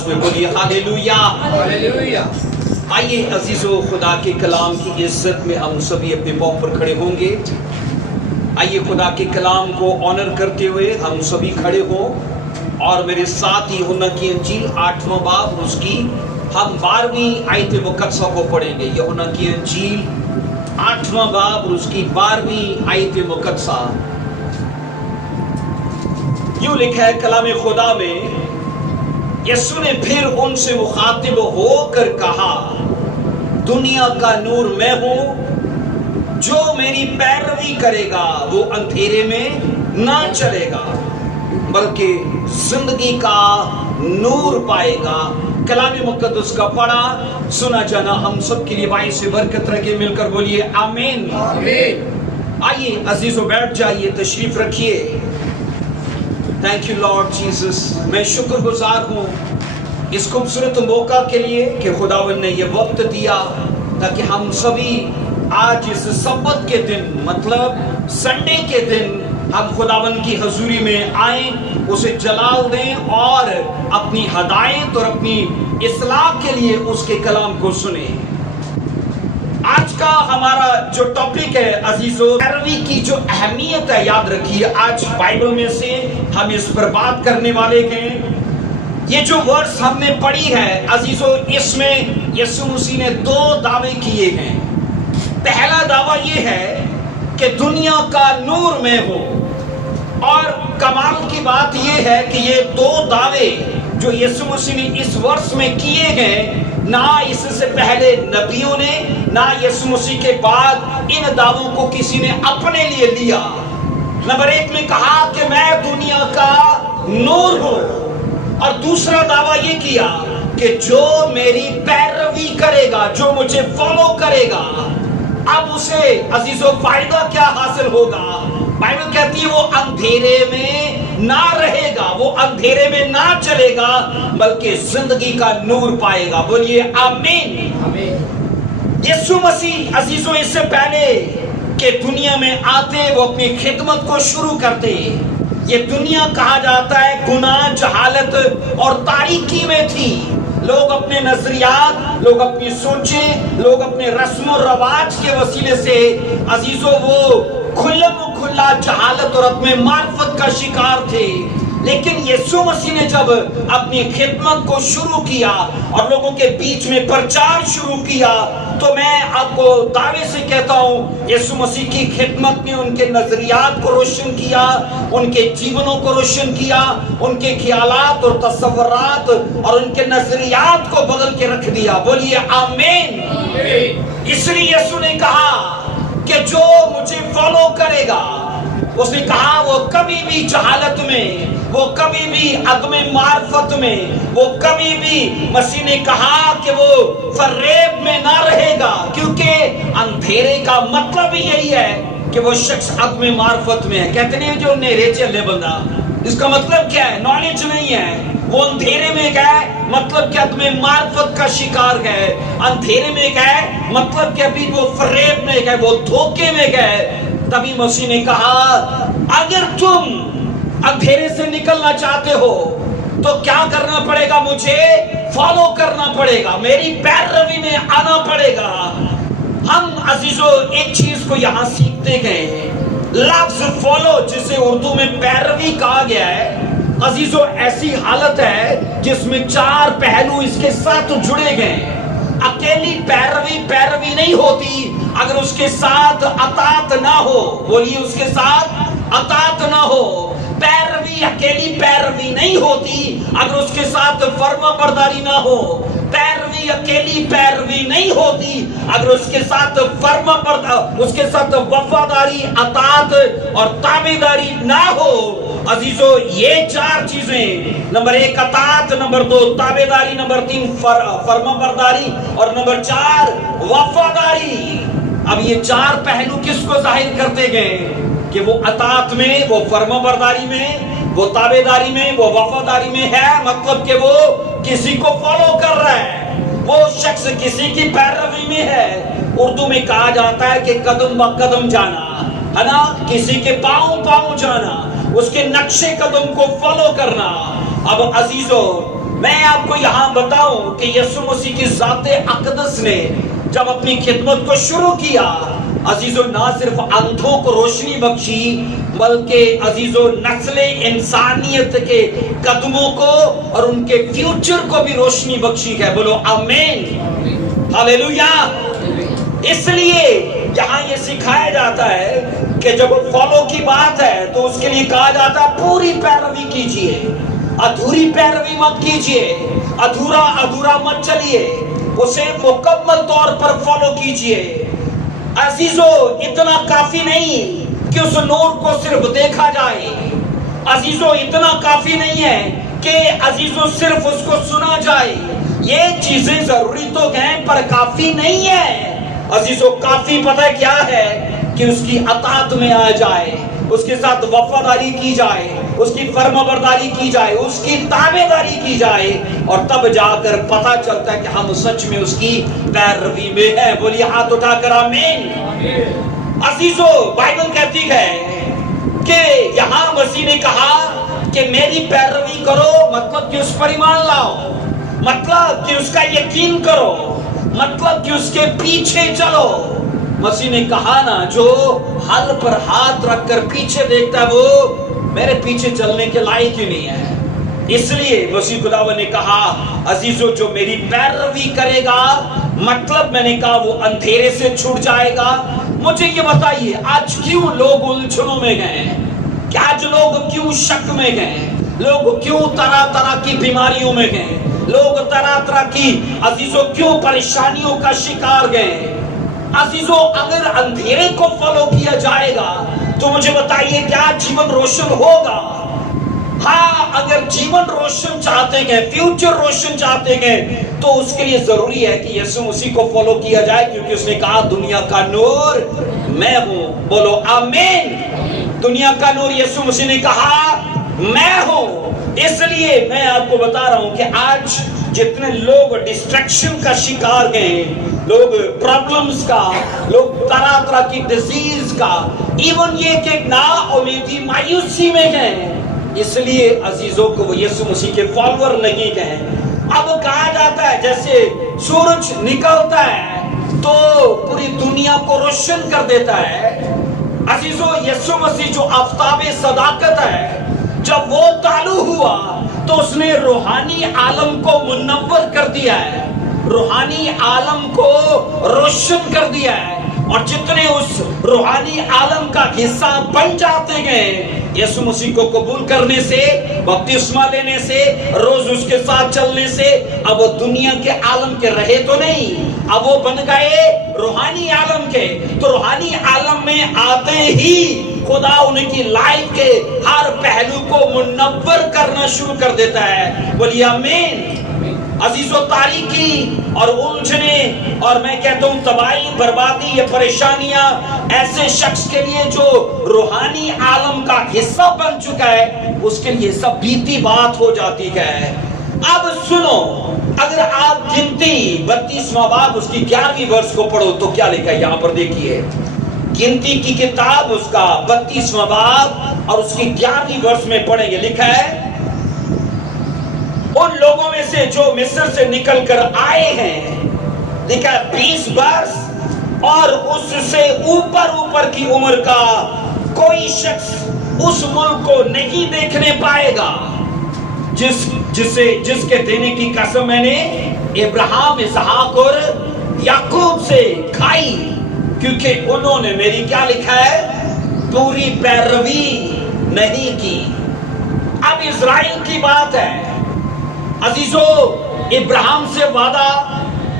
آواز میں بولیے ہاللیلویا۔ ہاللیلویا۔ آئیے عزیزو، خدا کے کلام کی عزت میں ہم سبھی اپنے پاؤں پر کھڑے ہوں گے۔ آئیے خدا کے کلام کو آنر کرتے ہوئے ہم سبھی کھڑے ہوں اور میرے ساتھ ہی یوحنا کی انجیل 8واں باب اس کی ہم 12ویں آیت مقدسہ کو پڑھیں گے۔ یوحنا کی انجیل 8واں باب اور اس کی 12ویں آیت مقدسہ۔ یوں لکھا ہے کلام خدا میں، یسوع نے پھر ان سے مخاطب ہو کر کہا، دنیا کا نور میں ہوں، جو میری پیروی کرے گا وہ اندھیرے میں نہ چلے گا بلکہ زندگی کا نور پائے گا۔ کلام مقدس کا پڑھا سنا جانا ہم سب کے لیے باعث برکت رکھے، مل کر بولیے آمین۔ آمین۔ آئیے عزیزو بیٹھ جائیے، تشریف رکھیے۔ Thank you lord Jesus. میں شکر گزار ہوں اس خوبصورت موقع کے لیے کہ خداوند نے یہ وقت دیا تاکہ ہم سبھی آج اس سبت کے دن، مطلب سنڈے کے دن، ہم خداوند کی حضوری میں آئیں، اسے جلال دیں اور اپنی ہدایت اور اپنی اصلاح کے لیے اس کے کلام کو سنیں۔ آج کا ہمارا جو ٹاپک ہے عزیزو، پیروی کی جو اہمیت ہے، یاد رکھیے آج بائبل میں سے ہم اس پر بات کرنے والے ہیں۔ یہ جو ورس ہم نے پڑھی ہے عزیزو، اس میں یسوع مسیح نے 2 دعوے کیے ہیں۔ پہلا دعویٰ یہ ہے کہ دنیا کا نور میں ہو، اور کمال کی بات یہ ہے کہ یہ 2 دعوے جو یسوع مسیح نے اس ورس میں کیے ہیں، نہ اس سے پہلے نبیوں نے نہ یسوع مسیح کے بعد ان دعووں کو کسی نے اپنے لیے لیا۔ نمبر 1 میں کہا کہ میں دنیا کا نور ہوں، اور دوسرا دعویٰ یہ کیا کہ جو میری پیروی کرے گا، جو مجھے فالو کرے گا، اب اسے عزیزو فائدہ کیا حاصل ہوگا؟ بائبل کہتی ہے وہ اندھیرے میں نہ رہے گا، وہ اندھیرے میں نہ چلے گا بلکہ زندگی کا نور پائے گا۔ بولیے آمین۔ آمین۔ یسوع مسیح عزیزو اس سے پہلے کہ دنیا میں آتے وہ اپنی خدمت کو شروع کرتے، یہ دنیا کہا جاتا ہے گناہ، جہالت اور تاریکی میں تھی۔ لوگ اپنے نظریات، لوگ اپنی سوچیں، لوگ اپنے رسم و رواج کے وسیلے سے عزیزو وہ کھلم و کھلا جہالت اور عدم معرفت کا شکار تھے۔ لیکن یسوع مسیح نے جب اپنی خدمت کو شروع کیا اور لوگوں کے بیچ میں پرچار شروع کیا، تو میں آپ کو دعوے سے کہتا ہوں یسوع مسیح کی خدمت نے ان کے نظریات کو روشن کیا، ان کے جیونوں کو روشن کیا، ان کے خیالات اور تصورات اور ان کے نظریات کو بدل کے رکھ دیا۔ بولیے آمین۔ اس لیے یسوع نے کہا کہ جو مجھے فالو کرے گا، اس نے کہا وہ کبھی بھی جہالت میں، وہ کبھی بھی عدم معرفت میں، وہ کبھی بھی مسیح نے کہا کہ وہ فریب میں نہ رہے گا، کیونکہ اندھیرے کا مطلب ہی یہی ہے کہ وہ شخص عدم معرفت میں ہے۔ کہتے نہیں جو نیرے چلے بندہ، اس کا مطلب کیا ہے؟ نالج نہیں ہے، وہ اندھیرے میں گئے، مطلب کہ عدم معرفت کا شکار ہے۔ اندھیرے میں گئے مطلب کہ ابھی وہ فریب میں گئے، وہ دھوکے میں گئے۔ تبھی مسیح نے کہا اگر تم اندھیرے سے نکلنا چاہتے ہو تو کیا کرنا پڑے گا؟ مجھے فالو کرنا پڑے گا، میری پیروی میں آنا پڑے گا۔ ہم عزیزو ایک چیز کو یہاں سیکھتے گئے، لفظ فالو جسے اردو میں پیروی کہا گیا ہے، عزیزو ایسی حالت ہے جس میں 4 پہلو اس کے ساتھ جڑے گئے۔ اکیلی پیروی نہیں ہوتی اگر اس کے ساتھ اطاعت نہ ہو۔ بولیے اس کے ساتھ اطاعت نہ ہو۔ پیروی اکیلی پیروی نہیں ہوتی اگر اس کے ساتھ فرما برداری نہ ہو۔ پیروی اکیلی پیروی نہیں ہوتی اگر اس کے ساتھ اس کے ساتھ وفاداری، اطاعت اور تابعداری نہ ہو۔ عزیزو یہ 4 چیزیں، نمبر 1 اطاعت، نمبر 2 تابعداری، نمبر 3 فرما برداری اور نمبر 4 وفاداری۔ اب یہ 4 پہلو کس کو ظاہر کرتے گئے کہ وہ اطاعت میں، وہ فرما برداری میں، وہ تابعداری میں، وہ وفاداری میں ہے، مطلب کہ وہ کسی کو فالو کر رہا ہے، وہ شخص کسی کی پیروی میں ہے۔ اردو میں کہا جاتا ہے کہ قدم با قدم جانا، ہے نا، کسی کے پاؤں جانا، اس کے نقشے قدم کو فالو کرنا۔ اب عزیزو میں آپ کو یہاں بتاؤں کہ یسوع مسیح کی ذات اقدس نے جب اپنی خدمت کو شروع کیا، عزیزو نہ صرف اندھوں کو روشنی بخشی بلکہ عزیزو نسل انسانیت کے قدموں کو اور ان کے فیوچر کو بھی روشنی بخشی ہے. بولو آمین، ہاللیلویا. اس لیے یہاں یہ سکھایا جاتا ہے کہ جب فالو کی بات ہے تو اس کے لیے کہا جاتا ہے پوری پیروی کیجئے، ادھوری پیروی مت کیجئے، ادھورا مت چلیے، اسے مکمل طور پر فالو کیجئے. عزیزو اتنا کافی نہیں کہ اس نور کو صرف دیکھا جائے، عزیزو اتنا کافی نہیں ہے کہ عزیزو صرف اس کو سنا جائے. یہ چیزیں ضروری تو ہیں پر کافی نہیں ہے. عزیزو کافی پتہ کیا ہے کہ اس کی اطاعت میں آ جائے، اس کے ساتھ وفاداری کی جائے، اس کی فرما برداری کی جائے، اس کی تابع داری کی جائے، اور تب جا کر پتہ چلتا ہے کہ ہم سچ میں اس کی پیروی میں ہیں. بولیے ہاتھ اٹھا کر آمین. عزیزو بائبل کہتی ہے کہ یہاں مسیح نے کہا کہ میری پیروی کرو، مطلب کہ اس پر ایمان لاؤ، مطلب کہ اس کا یقین کرو، مطلب کہ اس کے پیچھے چلو. مسیح نے کہا نا جو حل پر ہاتھ رکھ کر پیچھے دیکھتا ہے وہ میرے پیچھے چلنے کے لائق ہی نہیں ہے. اس لیے مسیح خداوند نے کہا عزیزو جو میری پیروی کرے گا، مطلب میں نے کہا وہ اندھیرے سے چھٹ جائے گا. مجھے یہ بتائیے آج کیوں لوگ الجھنوں میں گئے ہیں؟ کہ آج لوگ کیوں شک میں گئے؟ لوگ کیوں طرح طرح کی بیماریوں میں گئے؟ لوگ طرح طرح کی عزیزو کیوں پریشانیوں کا شکار گئے؟ عزیزو اگر اندھیرے کو فالو کیا جائے گا تو مجھے بتائیے کیا جیون روشن ہوگا؟ ہاں، اگر جیون روشن چاہتے ہیں، فیوچر روشن چاہتے ہیں، تو اس کے لیے ضروری ہے کہ یسوع مسیح کو فالو کیا جائے، کیونکہ اس نے کہا دنیا کا نور میں ہوں. بولو آمین. دنیا کا نور یسوع مسیح نے کہا میں ہوں. اس لیے میں آپ کو بتا رہا ہوں کہ آج جتنے لوگ ڈسٹریکشن کا شکار گئے، لوگ پرابلمز کا، لوگ طرح طرح کی ڈیزیز کا، ایون یہ کہ نا امیدی مایوسی میں گئے، اس لیے عزیزوں کو وہ یسوع مسیح کے فالوور نہیں گئے. اب کہا جاتا ہے جیسے سورج نکلتا ہے تو پوری دنیا کو روشن کر دیتا ہے. عزیزوں یسوع مسیح جو آفتاب صداقت ہے، جب وہ طالع ہوا تو اس نے روحانی عالم کو منور کر دیا ہے، روحانی عالم کو روشن کر دیا ہے. اور جتنے اس روحانی عالم کا حصہ بن جاتے گئے یسوع مسیح کو قبول کرنے سے، بپتسمہ لینے سے، روز اس کے ساتھ چلنے سے، اب وہ دنیا کے عالم کے رہے تو نہیں، اب وہ بن گئے روحانی عالم کے. تو روحانی عالم میں آتے ہی خدا ان کی لائف کے ہر پہلو کو منور کرنا شروع کر دیتا ہے. بولیے آمین. عزیزو تاریکی اور الجھنے اور میں کہتا ہوں تباہی، بربادی یا پریشانیاں ایسے شخص کے لیے جو روحانی عالم کا حصہ بن چکا ہے، اس کے لیے سب بیتی بات ہو جاتی ہے. اب سنو، اگر آپ گنتی 32واں باب اس کی 11ویں ورس کو پڑھو تو کیا لکھا ہے یہاں پر دیکھیے. گنتی کی کتاب اس کا 32واں باب اور اس کی 11ویں ورس میں پڑھیں گے، لکھا ہے ان لوگوں میں سے جو مصر سے نکل کر آئے ہیں، لکھا 20 برس اور اس سے اوپر کی عمر کا کوئی شخص اس ملک کو نہیں دیکھنے پائے گا جس کے دینے کی قسم میں نے ابراہیم، اسحاق اور یعقوب سے کھائی، کیونکہ انہوں نے میری کیا لکھا ہے پوری پیروی نہیں کی. اب اسرائیل کی بات ہے عزیزو، ابراہیم سے وعدہ،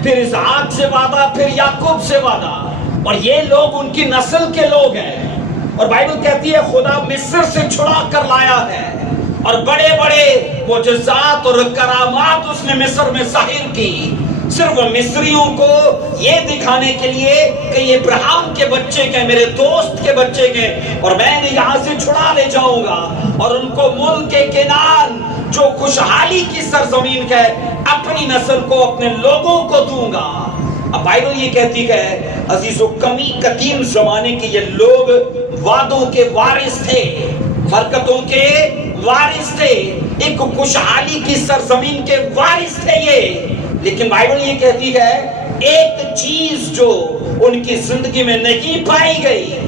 پھر اسحاق سے وعدہ، پھر یعقوب سے وعدہ، اور یہ لوگ ان کی نسل کے لوگ ہیں. اور بائبل کہتی ہے خدا مصر سے چھڑا کر لایا ہے اور بڑے بڑے معجزات اور کرامات اس نے مصر میں ظاہر کی، صرف مصریوں کو یہ دکھانے کے لیے کہ یہ ابراہیم کے بچے کے، میرے دوست کے بچے کے، اور میں نے یہاں سے چھڑا لے جاؤں گا اور ان کو ملک کنعان جو خوشحالی کی سرزمین ہے اپنی نسل کو، اپنے لوگوں کو دوں گا. اب بائبل یہ کہتی ہے عزیزو قدیم زمانے کے یہ لوگ وعدوں کے وارث تھے، برکتوں کے وارث تھے، ایک خوشحالی کی سرزمین کے وارث تھے یہ، لیکن بائبل یہ کہتی ہے ایک چیز جو ان کی زندگی میں نہیں پائی گئی،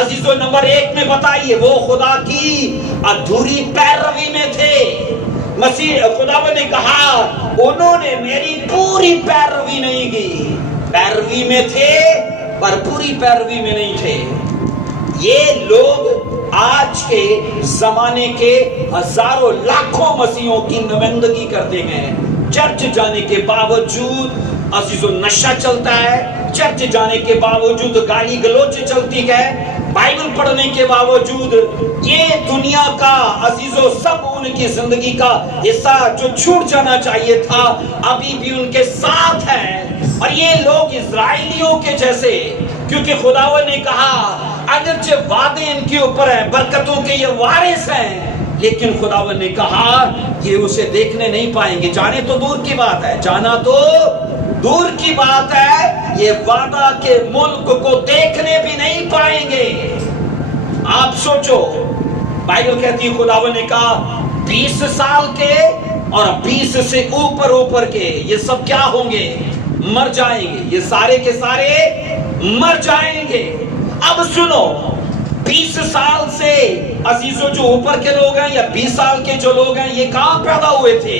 عزیزو نمبر 1 میں بتائیے، وہ خدا کی ادھوری پیروی میں تھے۔ مسیح خدا نے کہا انہوں نے میری پوری پیروی نہیں کی، پیروی میں تھے پر پوری پیروی میں نہیں تھے۔ یہ لوگ آج کے زمانے کے ہزاروں لاکھوں مسیحوں کی نمائندگی کرتے ہیں، چرچ جانے کے باوجود عزیزو نشہ چلتا ہے، چرچ جانے کے باوجود گالی گلوچ چلتی ہے، بائبل پڑھنے کے باوجود یہ دنیا کا عزیزو سب ان کی زندگی کا حصہ جو چھوٹ جانا چاہیے تھا ابھی بھی ان کے ساتھ ہے۔ اور یہ لوگ اسرائیلیوں کے جیسے، کیونکہ خداوند نے کہا اگرچہ وعدے ان کے اوپر ہیں، برکتوں کے یہ وارث ہیں، لیکن خداوند نے کہا یہ اسے دیکھنے نہیں پائیں گے، جانے تو دور کی بات ہے، جانا تو دور کی بات ہے، یہ وعدہ کے ملک کو دیکھنے بھی نہیں پائیں گے۔ آپ سوچو، بائبل کہتی ہے خداوند نے کہا 20 سال کے اور 20 سے اوپر کے یہ سب کیا ہوں گے؟ مر جائیں گے، یہ سارے کے سارے مر جائیں گے۔ اب سنو، 20 سال سے عزیزو جو اوپر کے لوگ ہیں یا 20 سال کے جو لوگ ہیں یہ کہاں پیدا ہوئے تھے؟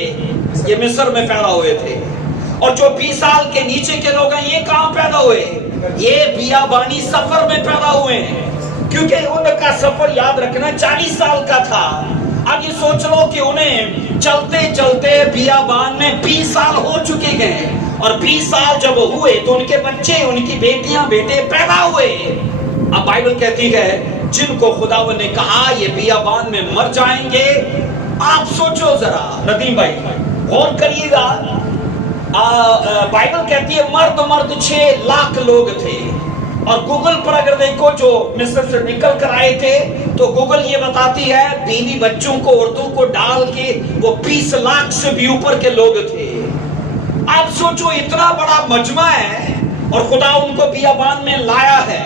یہ مصر میں پیدا ہوئے تھے۔ اور جو 20 سال کے نیچے کے لوگ ہیں یہ کہاں پیدا ہوئے؟ یہ بیابانی سفر میں پیدا ہوئے ہیں، کیونکہ ان کا سفر یاد رکھنا 40 سال کا تھا۔ اب یہ سوچ لو کہ انہیں چلتے چلتے بیابان میں 20 سال ہو چکے گئے، اور 20 سال جب ہوئے تو ان کے بچے، ان کی بیٹیاں بیٹے پیدا ہوئے۔ اب بائبل کہتی ہے جن کو خداوند نے کہا یہ بیابان میں مر جائیں گے، آپ سوچو ذرا ندیم بھائی غور کریے گا، بائبل کہتی ہے مرد 6 لاکھ لوگ تھے، اور گوگل پر اگر دیکھو جو مصر سے نکل کر آئے تھے تو گوگل یہ بتاتی ہے بیوی بچوں کو عورتوں کو ڈال کے وہ 20 لاکھ سے بھی اوپر کے لوگ تھے۔ آپ سوچو اتنا بڑا مجمع ہے اور خدا ان کو بیابان میں لایا ہے،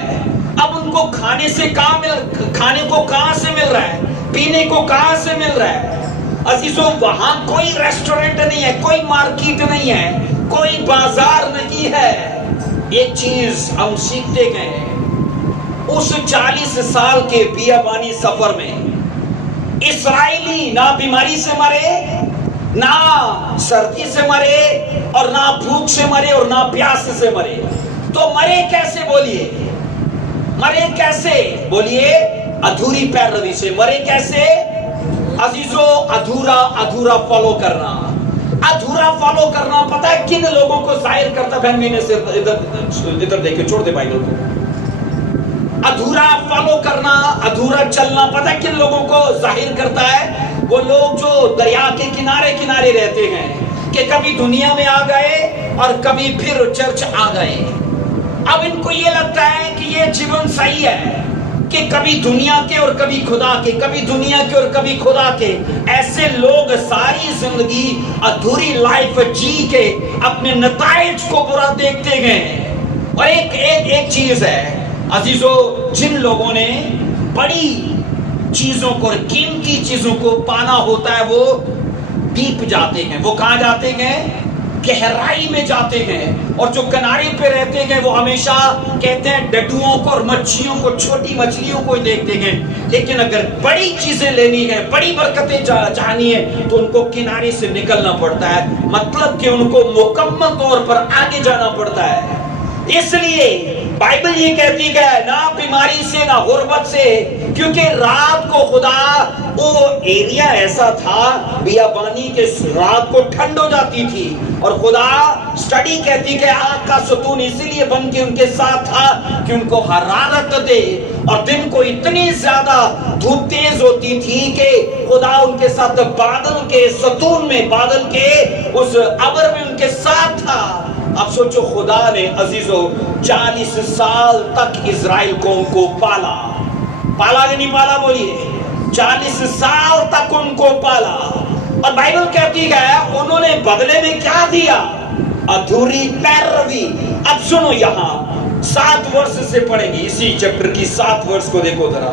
اب ان کو کھانے کو کہاں سے مل رہا ہے، پینے کو کہاں سے مل رہا ہے؟ عزیزوں وہاں کوئی ریسٹورنٹ نہیں ہے، کوئی مارکیٹ نہیں ہے، کوئی بازار نہیں ہے۔ ایک چیز ہم سیکھتے گئے اس 40 سال کے بیابانی سفر میں، اسرائیلی نہ بیماری سے مرے، نہ سردی سے مرے، اور نہ بھوک سے مرے، اور نہ پیاس سے مرے، تو مرے کیسے؟ بولیے مرے کیسے؟ بولیے ادھوری پیروی سے۔ مرے کیسے عزیزو؟ ادھورا فالو کرنا۔ ادھورا فالو کرنا پتہ ہے کن لوگوں کو ظاہر کرتا؟ بہن میں نے صرف ادھر دیکھے، چھوڑ دے بھائی لوگوں کو۔ ادھورا فالو کرنا، ادھورا چلنا پتہ ہے کن لوگوں کو ظاہر کرتا ہے؟ وہ لوگ جو دریا کے کنارے رہتے ہیں، کہ کبھی دنیا میں آ گئے اور کبھی پھر چرچ آ گئے۔ اب ان کو یہ لگتا ہے کہ یہ جیون صحیح ہے کہ کبھی دنیا کے اور کبھی خدا کے، کبھی دنیا کے اور کبھی خدا کے۔ ایسے لوگ ساری زندگی ادھوری لائف جی کے اپنے نتائج کو برا دیکھتے گئے۔ اور ایک چیز ہے عزیزو، جن لوگوں نے بڑی چیزوں کو اور قیمتی چیزوں کو پانا ہوتا ہے وہ ڈیپ جاتے ہیں۔ وہ کہاں جاتے ہیں؟ گہرائی میں جاتے ہیں۔ اور جو کنارے پہ رہتے ہیں وہ ہمیشہ کہتے ہیں ڈڈوؤں کو اور مچھلیوں کو، چھوٹی مچھلیوں کو دیکھتے ہیں، لیکن اگر بڑی چیزیں لینی ہے، بڑی برکتیں چاہنی ہے تو ان کو کنارے سے نکلنا پڑتا ہے، مطلب کہ ان کو مکمل طور پر آگے جانا پڑتا ہے۔ اس لیے بائبل یہ کہتی ہے نہ بیماری سے نہ غربت سے، کیونکہ رات کو خدا، وہ ایریا ایسا تھا بیابانی کے رات کو ٹھنڈ ہو جاتی تھی، اور خدا سٹڈی کہتی کہ آگ کا ستون اسی لیے بن کے ان کے ساتھ تھا کہ ان کو حرارت دے، اور دن کو اتنی زیادہ دھوپ تیز ہوتی تھی کہ خدا ان کے ساتھ بادل کے ستون میں، بادل کے اس ابر میں ان کے ساتھ تھا۔ اب سوچو خدا نے عزیزو 40 سال تک اسرائیل قوم کو پالا کہ نہیں پالا؟ بولیے 40 سال تک ان کو پالا، اور بائبل کہتی ہے انہوں نے بدلے میں کیا دیا؟ ادھوری پیروی۔ اب سنو یہاں 7 ورس سے پڑھیں گے، اسی چیپٹر کی 7 ورس کو دیکھو ذرا۔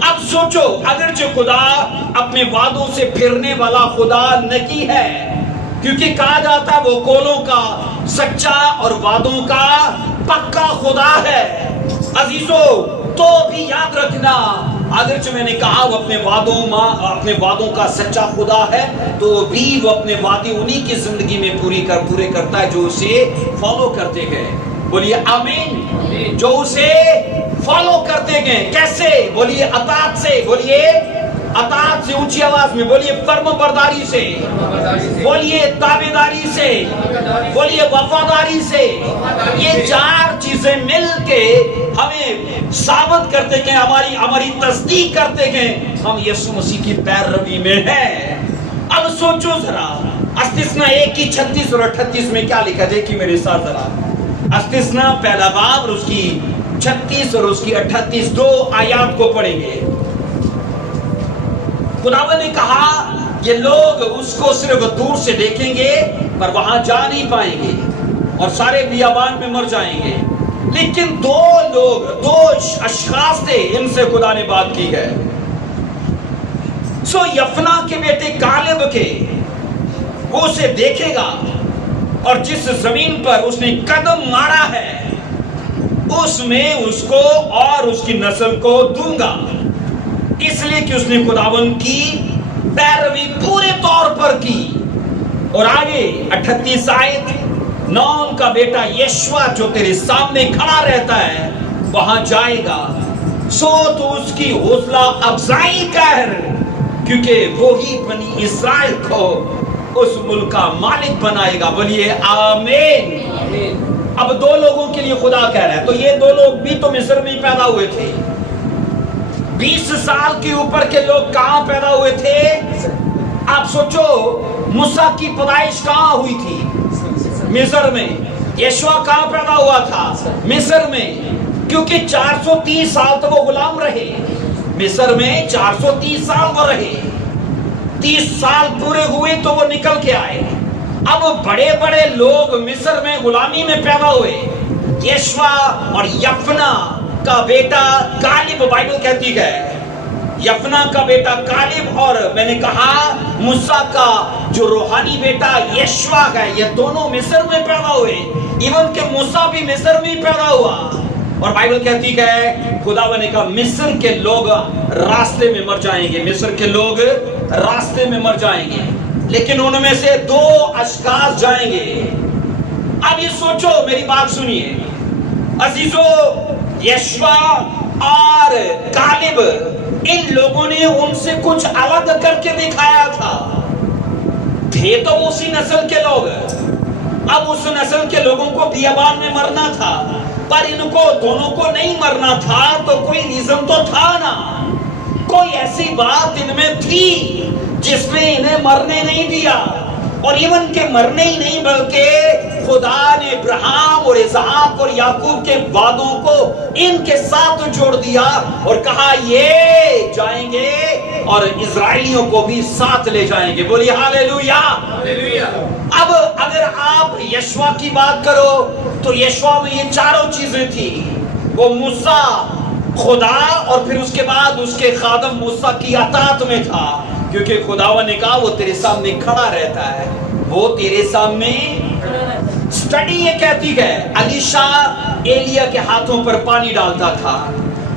اب سوچو اگرچہ خدا اپنے وعدوں سے پھرنے والا خدا نہیں ہے، کیونکہ کہا جاتا ہے وہ قولوں کا سچا اور وعدوں کا پکا خدا ہے۔ عزیزو تو بھی یاد رکھنا، اگرچہ میں نے کہا وہ اپنے وعدوں کا سچا خدا ہے، تو بھی وہ اپنے وعدے انہی کی زندگی میں پورے کرتا ہے جو اسے فالو کرتے گئے۔ بولیے آمین۔ جو اسے فالو کرتے گئے، کیسے؟ بولیے اطاعت سے، بولیے اطاعت سے، اونچی آواز میں بولیے، فرما برداری سے، بولیے تابعداری سے، بولیے وفاداری سے۔ یہ چار چیزیں مل کے ہمیں ثابت کرتے گئے، ہماری تصدیق کرتے گئے ہم یسوع مسیح کی پیروی میں ہیں۔ اب سوچو ذرا، استثنا 1 کی 36 اور 38 میں کیا لکھا؟ دیکھیے میرے ساتھ ذرا، استثنا پہلا باب اور اس کی 36 اور اس کی 38 دو آیات کو پڑھیں گے۔ خداوند نے کہا یہ لوگ اس کو صرف دور سے دیکھیں گے پر وہاں جا نہیں پائیں گے اور سارے بیابان میں مر جائیں گے، لیکن دو اشخاص تھے، ان سے خدا نے بات کی ہے۔ یفنا کے بیٹے کالب کے، وہ اسے دیکھے گا اور جس زمین پر اس نے قدم مارا ہے اس میں اس کو اور اس کی نسل کو دوں گا، اس لیے کہ اس نے خداوند کی پیروی پورے طور پر کی۔ اور آگے 38 آیت، نون کا بیٹا یشوا جو تیرے سامنے کھڑا رہتا ہے وہاں جائے گا، تو اس کی حوصلہ افزائی کر، کیونکہ وہی بنی اسرائیل کو اس ملک کا مالک بنائے گا۔ بولیے آمین۔ اب دو لوگوں کے لیے خدا کہہ رہا ہے، تو یہ دو لوگ بھی تو مصر میں پیدا ہوئے تھے۔ 20 سال کے اوپر کے لوگ کہاں پیدا ہوئے تھے؟ آپ سوچو موسیٰ کی پیدائش کہاں ہوئی تھی؟ مصر میں۔ یشوع کہاں پیدا ہوا تھا؟ مصر میں، کیونکہ 430 سال تو وہ غلام رہے مصر میں، 430 سال وہ رہے، 30 سال پورے ہوئے تو وہ نکل کے آئے۔ اب بڑے بڑے لوگ مصر میں غلامی میں پیدا ہوئے، یشوع اور یفنا کا بیٹا کالب، بائبل کہتی ہے یفنا کا بیٹا کالب، اور میں نے کہا موسیٰ کا جو روحانی بیٹا یشوع ہے، یہ دونوں مصر میں پیدا ہوئے، ایون کہ موسیٰ بھی مصر میں پیدا ہوا۔ اور بائبل کہتی ہے خداوند نے کہا مصر کے لوگ راستے میں مر جائیں گے، مصر کے لوگ راستے میں مر جائیں گے، لیکن ان میں سے 2 اشخاص جائیں گے۔ اب یہ سوچو، میری بات سنیے عزیزو، یشوع اور کالب، ان لوگوں نے ان سے کچھ الگ کر کے دکھایا تھا، تھے تو اسی نسل کے لوگ، اب اس نسل کے لوگوں کو بیابان میں مرنا تھا، پر ان کو دونوں کو نہیں مرنا تھا، تو کوئی ریزن تو تھا نا، کوئی ایسی بات ان میں تھی جس نے انہیں مرنے نہیں دیا، اور ایون کہ مرنے ہی نہیں بلکہ خدا نے ابراہیم اور اسحاق اور یعقوب کے وعدوں کو ان کے ساتھ جوڑ دیا اور کہا یہ جائیں گے اور اسرائیلیوں کو بھی ساتھ لے جائیں گے۔ بولیے ہاللیلویا۔ اب اگر آپ یشوع کی بات کرو تو یشوع میں یہ چاروں چیزیں تھی، وہ موسیٰ، خدا، اور پھر اس کے بعد اس کے خادم موسیٰ کی اطاعت میں تھا، کیونکہ خداوند نے کہا وہ تیرے سامنے کھڑا رہتا ہے، وہ تیرے سامنے۔ سٹڈی یہ کہتی ہے الیشا ایلیا کے ہاتھوں پر پانی ڈالتا تھا،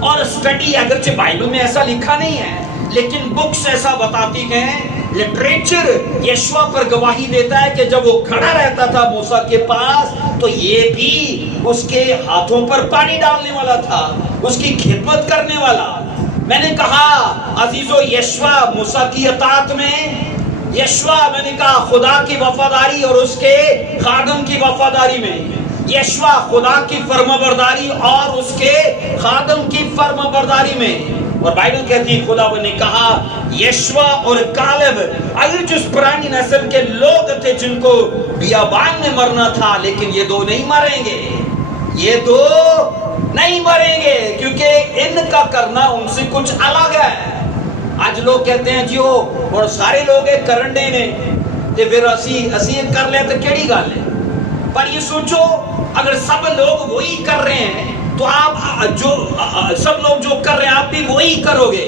اور سٹڈی اگرچہ بائبل میں ایسا لکھا نہیں ہے لیکن بکس ایسا بتاتی ہیں، لٹریچر یشوع پر گواہی دیتا ہے کہ جب وہ کھڑا رہتا تھا موسیٰ کے پاس تو یہ بھی اس کے ہاتھوں پر پانی ڈالنے والا تھا، اس کی خدمت کرنے والا۔ میں نے کہا عزیزو یشوع موسیٰ کی اطاعت میں، یشوع میں نے کہا خدا کی وفاداری اور اس کے خادم کی وفاداری میں، یشوع خدا کی فرمانبرداری اور اس کے خادم کی فرمانبرداری میں۔ اور بائبل کہتی ہے خداوند نے کہا یشوع اور کالب، اگر جس پرانی نسل کے لوگ تھے جن کو بیابان میں مرنا تھا، لیکن یہ 2 نہیں مریں گے، یہ 2 نہیں مریں گے، کیونکہ ان کا کرنا ان سے کچھ الگ ہے۔ آج لوگ کہتے ہیں جیو اور سارے لوگ ایک کرنڈے نے تے پھر اسی کر لیں تو کیڑی گل ہے، پر یہ سوچو اگر سب لوگ وہی کر رہے ہیں تو آپ جو سب لوگ جو کر رہے ہیں آپ بھی وہی کرو گے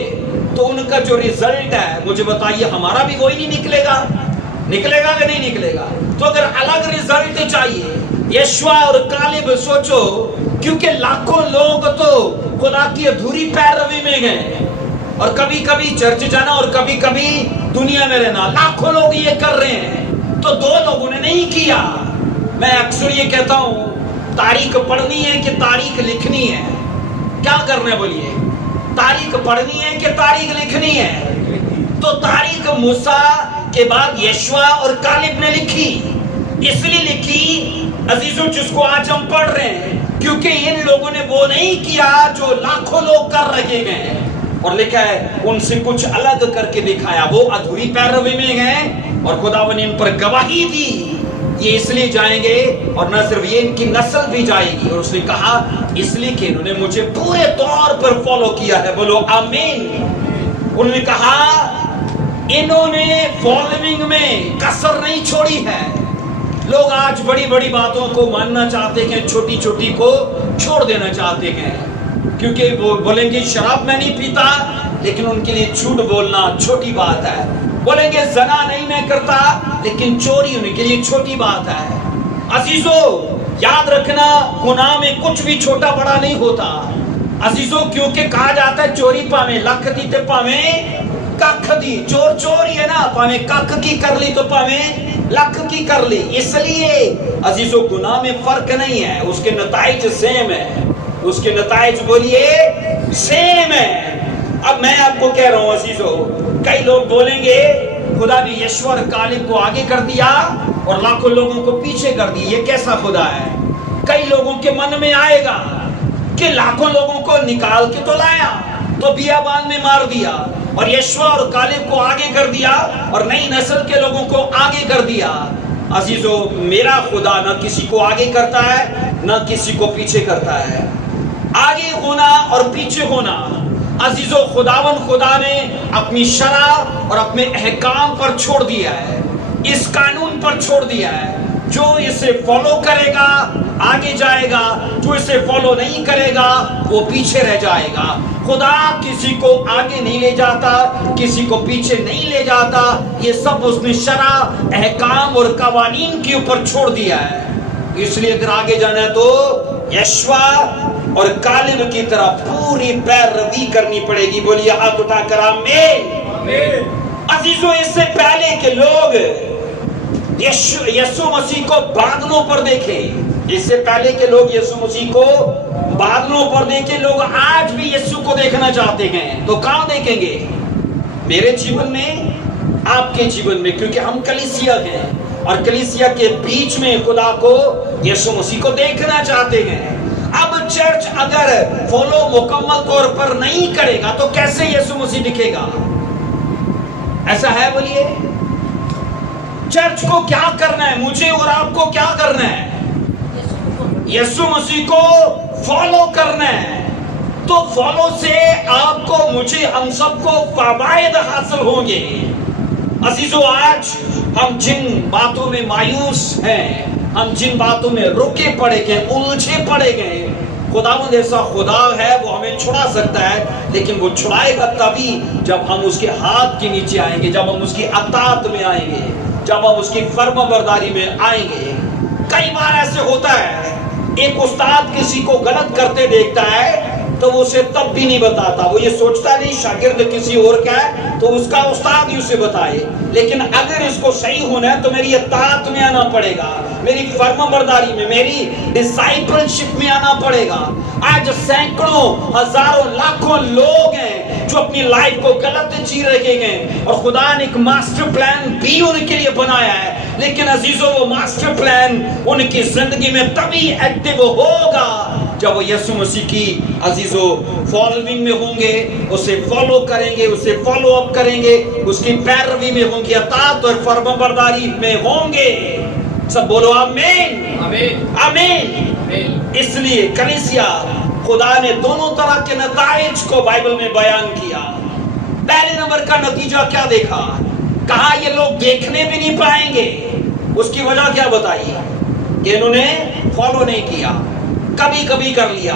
تو ان کا جو ریزلٹ ہے مجھے بتائیے ہمارا بھی وہی نہیں نکلے گا؟ نکلے گا کہ نہیں نکلے گا؟ تو اگر الگ ریزلٹ چاہیے یشوا اور کالب سوچو کیونکہ لاکھوں لوگ تو خدا کی ادھوری پیروی میں گئے اور کبھی کبھی چرچ جانا اور کبھی کبھی دنیا میں رہنا، لاکھوں لوگ یہ کر رہے ہیں تو دو لوگوں نے نہیں کیا۔ میں اکثر یہ کہتا ہوں تاریخ پڑھنی ہے کہ تاریخ لکھنی ہے؟ کیا کرنا ہے بولیے؟ تاریخ پڑھنی ہے کہ تاریخ لکھنی ہے؟ تو تاریخ موسیٰ کے بعد یشوا اور کالب نے لکھی، اس لیے لکھی عزیزوں جس کو آج ہم پڑھ رہے ہیں کیونکہ ان لوگوں نے وہ نہیں کیا جو لاکھوں لوگ کر رکھے گئے اور لکھا ہے ان سے کچھ الگ کر کے دکھایا، وہ ادھوری پیروی میں گئے اور خدا نے ان پر گواہی دی یہ اس لیے جائیں گے اور نہ صرف یہ ان کی نسل بھی جائے گی، اور اس نے کہا اس لیے کہ انہوں نے مجھے پورے طور پر فالو کیا ہے، بولو آمین۔ انہوں نے کہا انہوں نے فالوئنگ میں کسر نہیں چھوڑی ہے۔ لوگ آج بڑی بڑی باتوں کو ماننا چاہتے ہیں، چھوٹی چھوٹی کو چھوڑ دینا چاہتے ہیں، کیونکہ وہ بولیں گے شراب میں نہیں پیتا لیکن ان کے لیے جھوٹ بولنا چھوٹی بات ہے، بولیں گے زنا نہیں میں کرتا لیکن چوری ان کے لیے چھوٹی بات ہے۔ عزیزو یاد رکھنا گناہ میں کچھ بھی چھوٹا بڑا نہیں ہوتا عزیزو، کیونکہ کہا جاتا ہے چوری پاویں لکھ دی تے پاویں ککھ دی، چور چور ہی ہے نا، پاویں ککھ کی کر لی تو پاویں لکھ کی کر لی۔ اس لیے عزیزو گناہ میں فرق نہیں ہے، اس کے نتائج سیم ہے، اس کے نتائج بولیے سیم ہے۔ اب میں آپ کو کہہ رہا ہوں عزیزو، کئی لوگ بولیں گے خدا نے یشوا اور کالب کو آگے کر دیا اور لاکھوں لوگوں کو پیچھے کر دیا، یہ کیسا خدا ہے؟ کئی لوگوں کے من میں آئے گا کہ لاکھوں لوگوں کو نکال کے تو لایا تو بیابان میں مار دیا اور یشوا اور کالب کو آگے کر دیا اور نئی نسل کے لوگوں کو آگے کر دیا۔ عزیزو میرا خدا نہ کسی کو آگے کرتا ہے نہ کسی کو پیچھے کرتا ہے، آگے ہونا اور پیچھے ہونا عزیزو خداون خدا نے اپنی شرع اور اپنے احکام پر چھوڑ دیا ہے، اس قانون پر چھوڑ دیا ہے، جو اسے فالو کرے گا آگے جائے گا، جو اسے فالو نہیں کرے گا وہ پیچھے رہ جائے گا۔ خدا کسی کو آگے نہیں لے جاتا، کسی کو پیچھے نہیں لے جاتا، یہ سب اس نے شرع احکام اور قوانین کے اوپر چھوڑ دیا ہے۔ اس لیے اگر آگے جانا ہے تو یشوا اور کالب کی طرح پوری پیروی کرنی پڑے گی، بولیے ہاتھ اٹھا کر آمین۔ عزیزو اس سے پہلے کہ لوگ یسوع مسیح کو بادلوں پر دیکھیں، اس سے پہلے کہ لوگ یسوع مسیح کو بادلوں پر دیکھیں، لوگ آج بھی یسوع کو دیکھنا چاہتے ہیں، تو کہاں دیکھیں گے؟ میرے جیون میں، آپ کے جیون میں، کیونکہ ہم کلیسیا ہیں اور کلیسیا کے بیچ میں خدا کو یسوع مسیح کو دیکھنا چاہتے ہیں۔ اب چرچ اگر فالو مکمل طور پر نہیں کرے گا تو کیسے یسوع مسیح دکھے گا؟ ایسا ہے؟ بولیے چرچ کو کیا کرنا ہے؟ مجھے اور آپ کو کیا کرنا ہے؟ یسوع مسیح کو فالو کرنا ہے۔ تو فالو سے آپ کو، مجھے، ہم سب کو فوائد حاصل ہوں گے۔ عزیزو آج ہم جن باتوں میں مایوس ہیں، ہم جن باتوں میں رکے پڑے گئے، الجھے پڑے گئے، خداوند ایسا خدا ہے وہ ہمیں چھڑا سکتا ہے، لیکن وہ چھڑائے گا تبھی جب ہم اس کے ہاتھ کے نیچے آئیں گے، جب ہم اس کی اطاعت میں آئیں گے، جب ہم اس کی فرما برداری میں آئیں گے۔ کئی بار ایسے ہوتا ہے ایک استاد کسی کو غلط کرتے دیکھتا ہے تو وہ اسے تب بھی نہیں بتاتا، وہ یہ سوچتا نہیں شاگرد کسی اور کا ہے تو اس کا استاد ہی اسے بتائے، لیکن اگر اس کو صحیح ہونا ہے تو میری اطاعت میں آنا پڑے گا، میری فرما برداری میں، میری ڈسائپل شپ میں آنا پڑے گا۔ آج سینکڑوں ہزاروں لاکھوں لوگ ہیں جو اپنی لائف کو غلط جی رہے ہیں اور خدا نے ایک ماسٹر پلان بھی ان کے لیے بنایا ہے، لیکن عزیزو وہ ماسٹر پلان ان کی زندگی میں تبھی ایکٹیو ہوگا جب وہ یسوع مسیح کی عزیزو فالوئنگ میں ہوں گے، اسے فالو کریں گے، اسے فالو اپ کریں گے، اس کی پیروی میں ہوں گے، اطاعت اور فرما برداری میں ہوں گے۔ سب بولو آمین آمین۔ اس لیے کلیسیا خدا نے دونوں طرح کے نتائج کو بائبل میں بیان کیا۔ پہلے نمبر کا نتیجہ کیا دیکھا؟ کہا یہ لوگ دیکھنے بھی نہیں پائیں گے۔ اس کی وجہ کیا بتائی؟ کہ انہوں نے فالو نہیں کیا، کبھی کبھی کر لیا،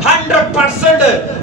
100%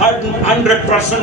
100%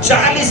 40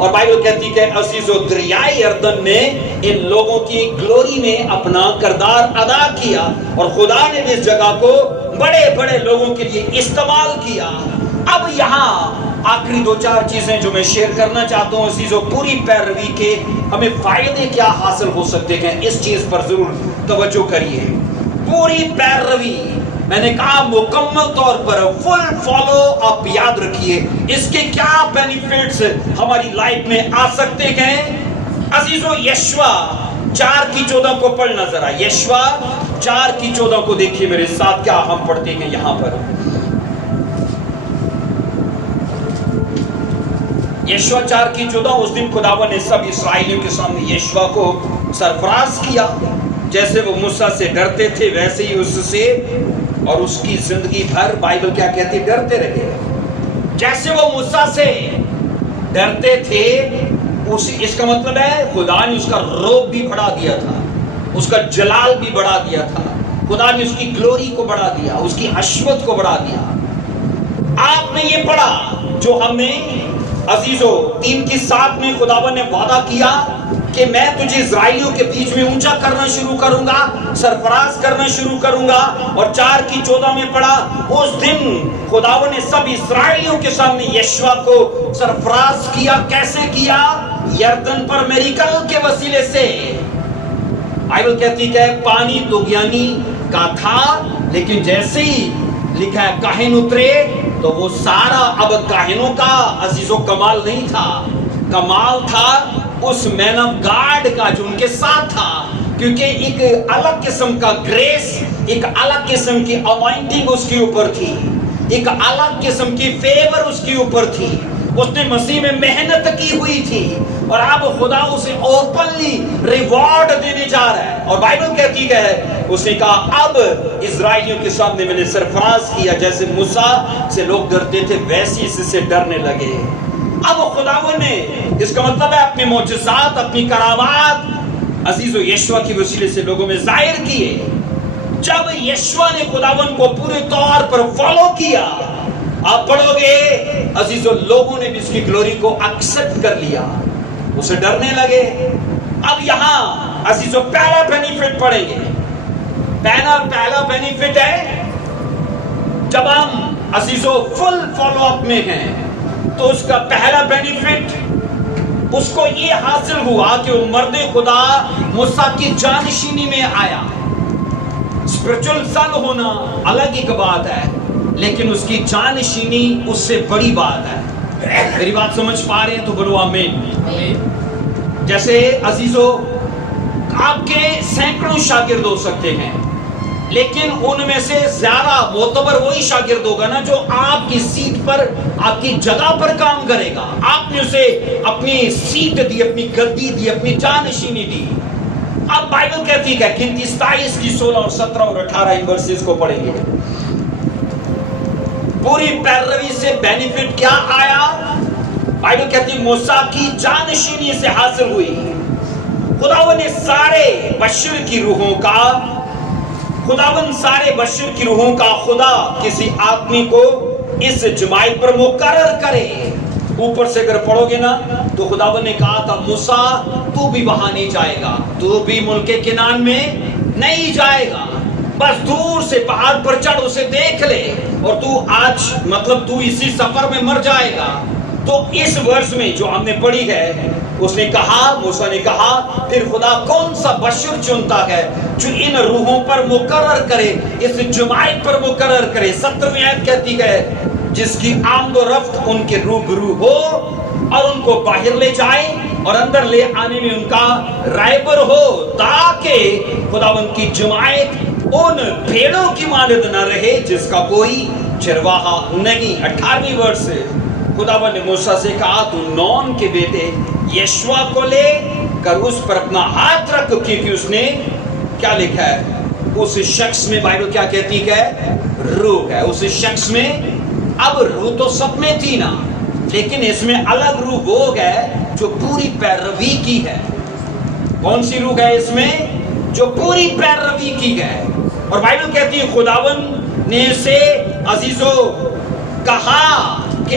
اور بائبل کہتی ہے کہ عزیزو دریائے اردن میں ان لوگوں کی گلوری میں اپنا کردار ادا کیا اور خدا نے بھی اس جگہ کو بڑے بڑے لوگوں کے لیے استعمال کیا. اب یہاں آخری دو چار چیزیں جو میں شیئر کرنا چاہتا ہوں عزیزو، پوری پیروی کے ہمیں فائدے کیا حاصل ہو سکتے ہیں، اس چیز پر ضرور توجہ کریے. پوری پیروی، میں نے کہا مکمل طور پر فل فالو آپ یاد رکھیے، اس کے کیا بینیفٹس ہماری لائف میں آ سکتے ہیں. عزیزو یشوع 4:14 کو پڑھنا ذرا، یشوع 4:14 کو دیکھیے میرے ساتھ، کیا ہم پڑھتے ہیں یہاں پر. یشوع 4:14، اس دن خداوند نے سب اسرائیلیوں کے سامنے یشوع کو سرفراز کیا. جیسے وہ موسیٰ سے ڈرتے تھے ویسے ہی اس سے اور اس کی زندگی بھر بائبل کیا کہتی، ڈرتے رہے. جیسے وہ موسیٰ سے ڈرتے تھے، اس کا مطلب ہے خدا نے اس کا روب بھی بڑھا دیا تھا، اس کا جلال بھی بڑھا دیا تھا، خدا نے اس کی گلوری کو بڑھا دیا، اس کی عظمت کو بڑھا دیا. آپ نے یہ پڑھا جو ہم نے عزیزو 3:7 میں خداوند نے وعدہ کیا کہ میں تجھے اسرائیلیوں کے بیچ میں اونچا کرنا شروع کروں گا، سرفراز کرنا شروع کروں گا. اور 4:14 میں پڑھا اس دن خداوند نے سب اسرائیلیوں کے سامنے یشوع کو سرفراز کیا. کیسے کیا؟ یردن پر میریکل کے وسیلے سے. بائبل کہتی ہے پانی طغیانی کا تھا، لیکن جیسے ہی لکھا ہے کاہن اترے تو وہ سارا، اب کاہنوں کا عزیزو کمال نہیں تھا، کمال تھا اس مین آف گاڈ کا جو ان کے ساتھ تھا، کیونکہ ایک الگ قسم کا گریس، ایک الگ قسم کی انوائنٹنگ اس کے اوپر تھی، ایک الگ قسم کی فیور اس کے اوپر تھی. اس نے مسیح میں محنت کی ہوئی تھی اور اب خدا اسے اوپنلی ریوارڈ دینے جا رہا ہے. اور بائبل کہتی ہے اس نے کہا اب اسرائیلیوں کے سامنے میں نے سرفراز کیا، جیسے موسیٰ سے لوگ ڈرتے تھے ویسے اس سے ڈرنے لگے. اب خداوند نے، اس کا مطلب ہے اپنے معجزات، اپنی کرامات عزیزو یشوع کی وسیلے سے لوگوں میں ظاہر کیے. جب یشوع نے خداوند کو پورے طور پر فالو کیا، آپ پڑھو گے عزیزو لوگوں نے بھی اس کی گلوری کو ایکسپٹ کر لیا، اسے ڈرنے لگے. اب یہاں عزیزو پہلا بینیفٹ پڑھیں گے. پہلا بینیفٹ ہے جب ہم عزیزو فل فالو اپ میں ہیں تو اس کا پہلا بینیفٹ اس کو یہ حاصل ہوا کہ وہ مرد خدا موسیٰ کی جانشینی میں آیا. اسپرچل سن ہونا الگ ایک بات ہے، لیکن اس کی جانشینی اس سے بڑی بات ہے. میری بات سمجھ پا رہے ہیں تو بولو آمین. جیسے عزیزو آپ کے سینکڑوں شاگرد ہو سکتے ہیں، لیکن ان میں سے زیادہ معتبر وہی شاگرد ہوگا نا جو آپ کی سیٹ پر، آپ کی جگہ پر کام کرے گا. آپ نے اسے اپنی سیٹ دی، اپنی گدی دی، اپنی جانشینی دی. اب بائبل کہتی ہے کہ 27:16 اور 17 اور 18 ورسز کو پڑھیں گے. پوری پیروی سے بینیفٹ کیا آیا؟ بائبل کہتی ہے موسیٰ کی جانشینی سے حاصل ہوئی. خداوند نے سارے بشر کی روحوں کا خدا کسی آدمی کو اس جماعت پر مقرر کرے. اوپر سے اگر پڑھو گے نا تو خداوند نے کہا تھا موسیٰ تو بھی وہاں نہیں جائے گا، تو بھی ملک کنعان میں نہیں جائے گا، بس دور سے پہاڑ پر چڑھ اسے دیکھ لے اور تو آج مطلب تو اسی سفر میں مر جائے گا. تو اس ورس میں جو ہم نے پڑھی ہے اس نے کہا، موسیٰ نے کہا پھر خدا کون سا بشر چنتا ہے جو ان روحوں پر مقرر کرے، اس جماعت پر مقرر کرے. 17ویں آیت کہتی ہے جس کی آمد و رفت ان کے روبرو ہو اور ان کو باہر لے جائے اور اندر لے آنے میں ان کا رائبر ہو، تاکہ خداوند کی جماعت ان بھیڑوں کی مانند نہ رہے جس کا کوئی چرواہا نہیں. 18ویں ورس خداوند نے موسیٰ سے کہا تو نون کے بیٹے یشوع کو لے کر اس پر اپنا ہاتھ رکھ، کیونکہ اس نے کیا لکھا ہے اس شخص میں، بائبل کیا کہتی ہے روح ہے اس شخص میں. اب روح تو سب میں تھی نا، لیکن اس میں الگ روح وہ ہے جو پوری پیروی کی ہے. کون سی روح ہے اس میں؟ جو پوری پیروی کی ہے. اور بائبل کہتی ہے خداوند نے اسے عزیزو کہا کہ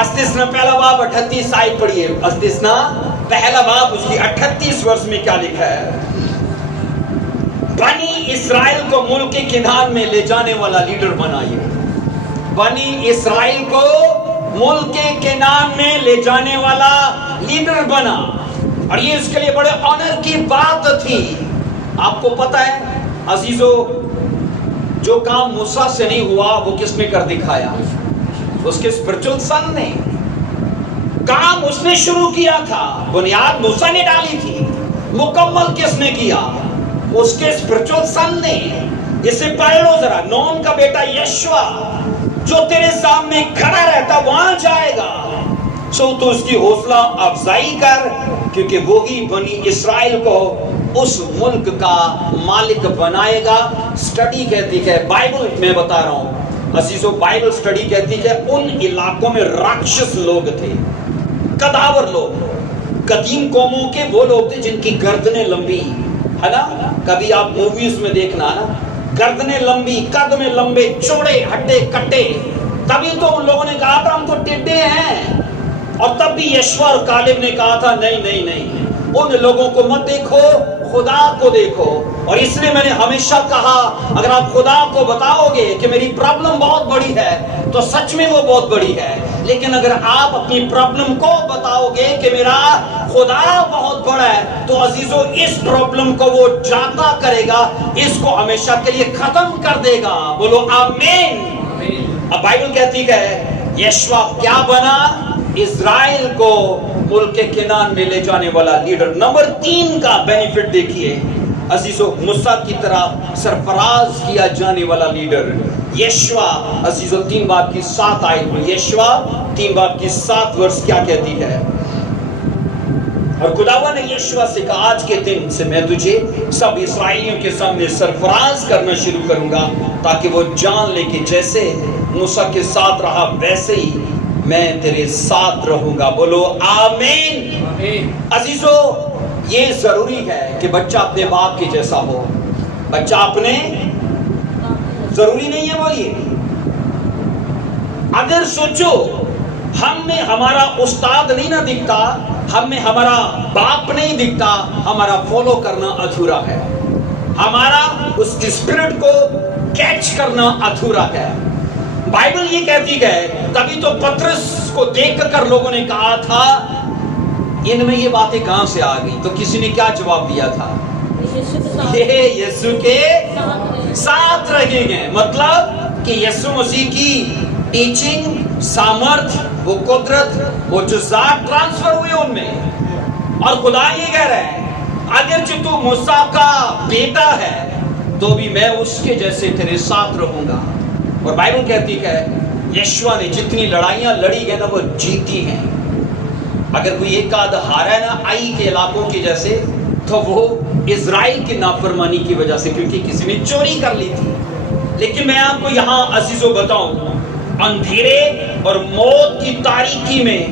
استثنا پہلا باب 38 آیت پڑھیے. استثنا پہلا باب اس کی 38 ورس میں کیا لکھا ہے؟ بنی اسرائیل کو ملک کنعان میں لے جانے والا لیڈر بنائیے. بنی اسرائیل کو ملک کنعان میں لے جانے والا لیڈر بنا. اور یہ اس کے لیے بڑے آنر کی بات تھی. آپ کو پتا ہے عزیزو، جو کام موسیٰ سے نہیں ہوا وہ کس نے کر دکھایا؟ اس کے اسپرچل سن نے. کام اس نے شروع کیا تھا، بنیاد موسیٰ نے ڈالی تھی، مکمل کس نے کیا؟ اس کے اسپرچل سن نے. اسے پڑھ لو ذرا. نون کا بیٹا یشوا جو تیرے سامنے کھڑا رہتا وہاں جائے گا. سو تو اس کی حوصلہ افزائی کر، کیونکہ وہی بنی اسرائیل کو اس ملک کا مالک بنائے گا. سٹڈی کہتی ہے، بائبل میں بتا رہا ہوں عزیزو، بائبل سٹڈی کہتی ہے ان علاقوں میں راکشس لوگ تھے، قداور لوگ، قدیم قوموں کے وہ لوگ تھے جن کی گردنیں لمبی ہے نا. کبھی آپ موویز میں دیکھنا نا، گردنیں لمبی، قد میں لمبے، چوڑے ہڈے کٹے. تبھی تو ان لوگوں نے کہا تھا ہم تو ٹڈے ہیں. اور تب بھی یشوا اور کالب نے کہا تھا نہیں نہیں نہیں، ان لوگوں کو مت دیکھو، خدا کو دیکھو. اور اس لیے میں نے ہمیشہ کہا اگر آپ خدا کو بتاؤ گے کہ میری پرابلم بہت بڑی ہے تو سچ میں وہ بہت بڑی ہے. لیکن اگر آپ اپنی پرابلم کو بتاؤ گے کہ میرا خدا بہت بڑا ہے تو عزیزو اس پرابلم کو وہ جاتا کرے گا، اس کو ہمیشہ کے لیے ختم کر دے گا. بولو آمین. اب بائبل کہتی ہے یشوا کیا بنا؟ اسرائیل کو ملک کنعان میں لے جانے والا لیڈر. نمبر 3 کا بینیفٹ دیکھیے عزیزو، موسیٰ کی طرح سرفراز کیا جانے والا لیڈر یشوا. عزیزو 3 باب کی 7 آیت میں یشوا 3 باب کی 7 ورس کیا کہتی ہے؟ اور خداوند نے یشوا سے کہا آج کے دن سے میں تجھے سب اسرائیلیوں کے سامنے سرفراز کرنا شروع کروں گا تاکہ وہ جان لے کہ جیسے موسیٰ کے ساتھ رہا ویسے ہی میں تیرے ساتھ رہوں گا. بولو آمین. عزیزو یہ ضروری ہے کہ بچہ اپنے باپ کے جیسا ہو. بچہ اپنے ضروری نہیں ہے. بولیے اگر سوچو ہم میں ہمارا استاد نہیں نہ دکھتا، ہم میں ہمارا باپ نہیں دکھتا، ہمارا فالو کرنا ادھورا ہے، ہمارا اس کی اسپرٹ کو کیچ کرنا ادھورا ہے. بائبل یہ کہتی ہے تبھی تو پترس کو دیکھ کر لوگوں نے کہا تھا ان میں یہ باتیں کہاں سے آ گئی؟ تو کسی نے کیا جواب دیا تھا؟ یہ یسوع کے ساتھ رہیں گے. مطلب کہ یسوع مسیح کی ٹیچنگ، سامرتھ، وہ قدرت، وہ جزات ٹرانسفر ہوئے ان میں. اور خدا یہ کہہ رہا ہے اگرچہ تو موسیٰ کا بیٹا ہے تو بھی میں اس کے جیسے تیرے ساتھ رہوں گا. اور بائبل کہتی ہے یشوا نے جتنی لڑائیاں لڑی گئے نا وہ جیتی ہیں. اگر کوئی ایک آدھ ہارا ہے نا آئی کے علاقوں کی جیسے تو وہ اسرائیل کی نافرمانی کی وجہ سے، کیونکہ کسی نے چوری کر لی تھی. لیکن میں آپ کو یہاں عزیزو بتاؤں اندھیرے اور موت کی تاریکی میں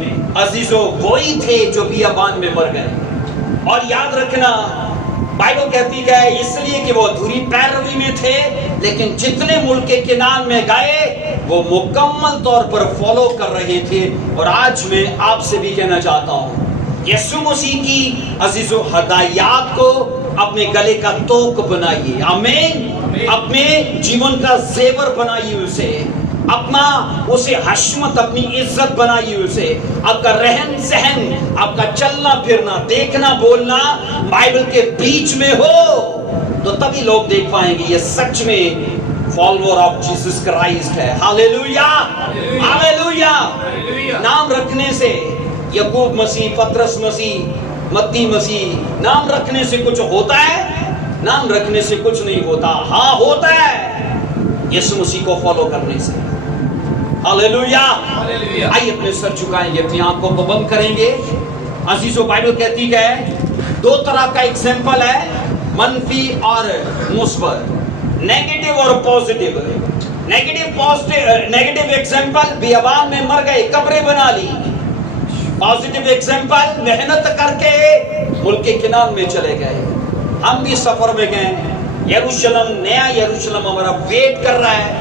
عزیزو وہی تھے جو بیابان میں مر گئے. اور یاد رکھنا بائبل کہتی ہے اس لیے کہ وہ ادھوری پیروی میں تھے، لیکن جتنے ملک کنعان میں گئے وہ مکمل طور پر فالو کر رہے تھے. اور آج میں آپ سے بھی کہنا چاہتا ہوں یسوع مسیح کی عزیزو ہدایات کو اپنے گلے کا توق بنائیے. آمین. اپنے جیون کا زیور بنائیے اسے، اپنا اسے حشمت، اپنی عزت بنائیے اسے. آپ کا رہن سہن، آپ کا چلنا پھرنا، دیکھنا بولنا بائبل کے بیچ میں ہو تو تبھی لوگ دیکھ پائیں گے یہ سچ میں فالوور آف جیسس کرائسٹ ہے. ہاللیلویا ہاللیلویا. نام رکھنے سے یعقوب مسیح، پطرس مسیح، متی مسیح، نام رکھنے سے کچھ ہوتا ہے؟ نام رکھنے سے کچھ نہیں ہوتا. ہاں ہوتا ہے یسوع مسیح کو فالو کرنے سے. ہاللیلویا. آئیے اپنے سر جھکائیں گے، اپنی آنکھوں کو بند کریں گے. عزیزو بائبل کہتی ہے 2 طرح کا ایگزامپل ہے، منفی اور مثبت، نیگیٹو اور پازیٹیو. نیگیٹو ایگزامپل بیابان میں مر گئے، قبریں بنا لی. پازیٹیو ایگزامپل محنت کر کے ملک کنعان میں چلے گئے. ہم بھی سفر میں گئے، یروشلم، نیا یروشلم ہمارا ویٹ کر رہا ہے.